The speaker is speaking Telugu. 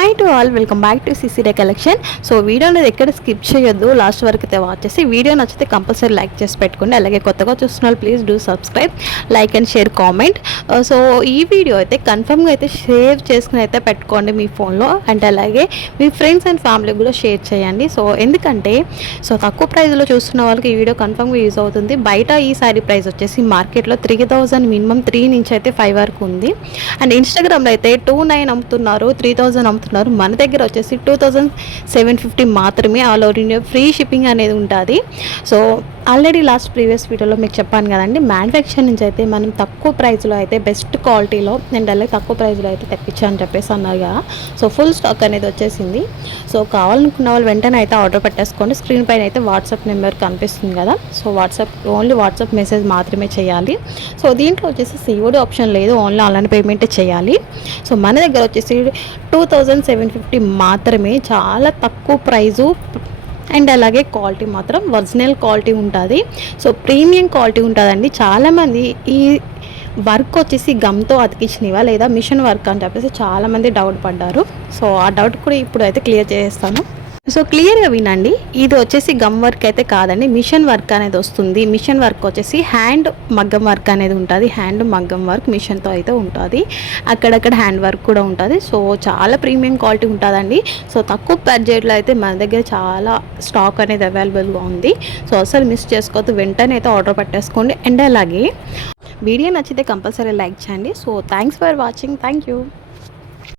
Hi to all, welcome back to సిసిడే కలెక్షన్. సో వీడియో అనేది ఎక్కడ స్కిప్ చేయొద్దు, లాస్ట్ వరకు అయితే వాచ్ చేసి వీడియో నచ్చితే కంపల్సరీ లైక్ చేసి పెట్టుకోండి. అలాగే కొత్తగా చూస్తున్నారు please do subscribe, like and share, comment. So ఈ వీడియో అయితే కన్ఫర్మ్గా అయితే షేర్ చేసుకుని అయితే పెట్టుకోండి మీ ఫోన్లో, అండ్ అలాగే మీ ఫ్రెండ్స్ అండ్ ఫ్యామిలీకి కూడా షేర్ చేయండి. సో ఎందుకంటే తక్కువ ప్రైస్లో చూస్తున్న వాళ్ళకి ఈ వీడియో కన్ఫర్మ్గా యూజ్ అవుతుంది. బయట ఈ శారీ ప్రైస్ వచ్చేసి మార్కెట్లో 3000 మినిమం, 3 నుంచి అయితే 5 వరకు ఉంది. అండ్ ఇన్స్టాగ్రామ్లో అయితే 2900 అమ్ముతున్నారు, 3000 అమ్ముతున్నారు. మన దగ్గర వచ్చేసి 2750 మాత్రమే. All over India free shipping అనేది ఉంటుంది. సో ఆల్రెడీ లాస్ట్ ప్రీవియస్ వీడియోలో మీకు చెప్పాను కదండి, మ్యానుఫ్యాక్చర్ నుంచి అయితే మనం తక్కువ ప్రైస్లో అయితే బెస్ట్ క్వాలిటీలో అండ్ అలాగే తక్కువ ప్రైస్లో అయితే తెప్పించాను చెప్పేసి అన్నారు కదా. సో ఫుల్ స్టాక్ అనేది వచ్చేసింది. సో కావాలనుకున్న వాళ్ళు వెంటనే అయితే ఆర్డర్ పెట్టేసుకోండి. స్క్రీన్ పైన అయితే వాట్సాప్ నెంబర్ కనిపిస్తుంది కదా. సో ఓన్లీ వాట్సాప్ మెసేజ్ మాత్రమే చేయాలి. సో దీంట్లో వచ్చేసి సిఓడి ఆప్షన్ లేదు, ఓన్లీ ఆన్లైన్ పేమెంటే చేయాలి. సో మన దగ్గర వచ్చేసి 2750 మాత్రమే, చాలా తక్కువ ప్రైజు. అండ్ అలాగే క్వాలిటీ మాత్రం ఒరిజినల్ క్వాలిటీ ఉంటుంది. సో ప్రీమియం క్వాలిటీ ఉంటుందండి. చాలామంది ఈ వర్క్ వచ్చేసి గమ్తో అతికించినవా లేదా మిషన్ వర్క్ అని చెప్పేసి చాలామంది డౌట్ పడ్డారు. సో ఆ డౌట్ కూడా ఇప్పుడు అయితే క్లియర్ చేస్తాను. సో క్లియర్గా వినండి, ఇది వచ్చేసి గమ్ వర్క్ అయితే కాదండి, మిషన్ వర్క్ అనేది వస్తుంది. మిషన్ వర్క్ వచ్చేసి హ్యాండ్ మగ్గం వర్క్ అనేది ఉంటుంది. హ్యాండ్ మగ్గం వర్క్ మిషన్తో అయితే ఉంటుంది. అక్కడక్కడ హ్యాండ్ వర్క్ కూడా ఉంటుంది. సో చాలా ప్రీమియం క్వాలిటీ ఉంటుందండి. సో తక్కువ బడ్జెట్లో అయితే మన దగ్గర చాలా స్టాక్ అనేది అవైలబుల్గా ఉంది. సో అసలు మిస్ చేసుకోవద్దు, వెంటనే అయితే ఆర్డర్ పెట్టేసుకోండి. అండ్ అలాగే వీడియో నచ్చితే కంపల్సరీ లైక్ చేయండి. So thanks for watching, thank you.